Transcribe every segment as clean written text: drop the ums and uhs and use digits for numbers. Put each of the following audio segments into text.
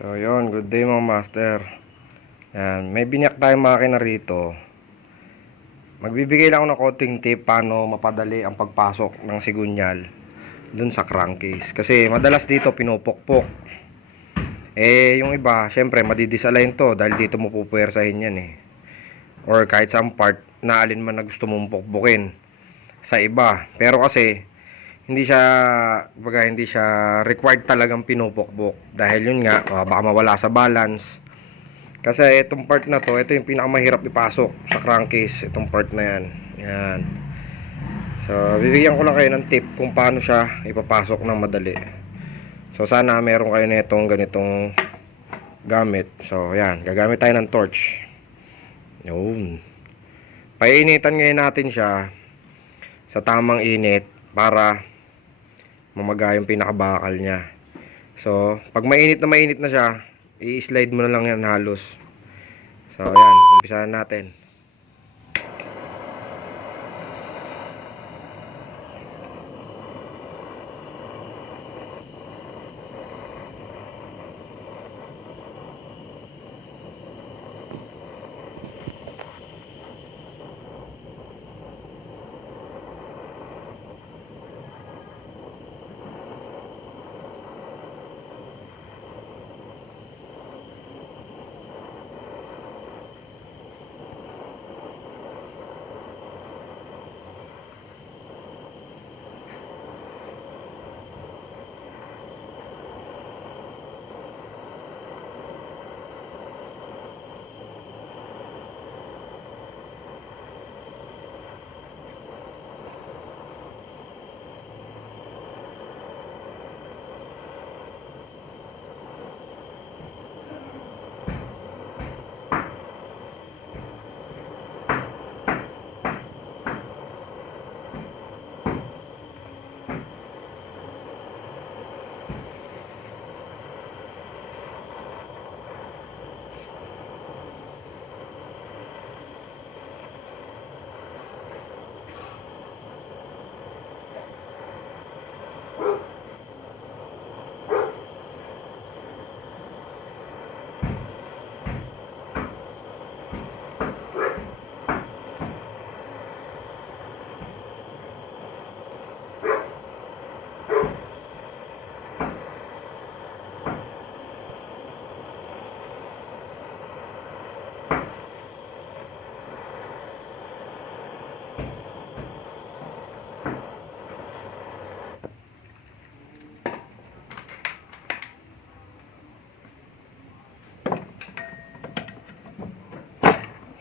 So yon, good day mga master. Yan, may binyak tayong makina rito. Magbibigay lang ako ng konting tip paano mapadali ang pagpasok ng sigunyal dun sa crankcase. Kasi madalas dito pinupukpok. Yung iba, syempre madidisalign to dahil dito mo pupuwersahin yan or kahit sa part na alin man na gusto mong pukpukin sa iba. Pero kasi hindi siya required talagang pinupukpok dahil yun nga, baka mawala sa balance. Kasi itong part na to, ito yung pinakamahirap ipasok sa crankcase, itong part na yan. Yan. So, bibigyan ko lang kayo ng tip kung paano siya ipapasok ng madali. So, sana meron kayo na itong ganitong gamit. So, yan. Gagamit tayo ng torch. Yun. Painitan ngayon natin siya sa tamang init para mamaga yung pinakabakal niya. So, pag mainit na siya, i-slide mo na lang yan halos. So, ayan. Umpisahan natin.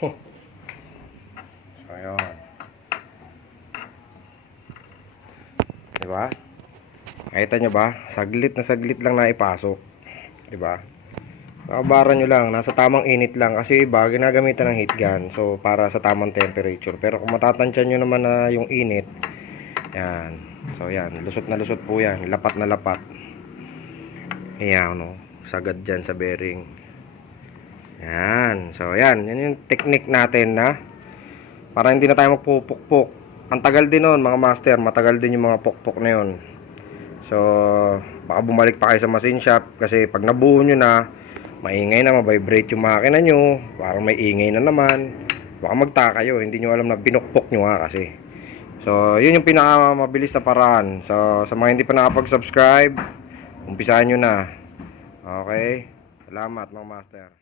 So, ayun. Diba? Nakita nyo ba? Saglit lang na ipasok. Diba? Nakabaran nyo lang. Nasa tamang init lang. Kasi iba, ginagamitan ng heat gun. So, para sa tamang temperature. Pero kung matatansyan nyo naman na yung init, yan. So, yan. Lusot na lusot po yan. Lapat na lapat. Ayan, no? Sagad dyan sa bearing. Yan. So, yan. Yan yung technique natin na para hindi na tayo magpupukpok. Ang tagal din nun, mga master. Matagal din yung mga pukpok na yun. So, baka bumalik pa kayo sa machine shop. Kasi pag nabuo nyo na, maingay na, mabibrate yung makina nyo. Parang may ingay na naman. Baka magtaka kayo. Hindi nyo alam na binukpok nyo kasi. So, yun yung pinakamabilis na paraan. So, sa mga hindi pa nakapag-subscribe, umpisahan nyo na. Okay? Salamat, mga master.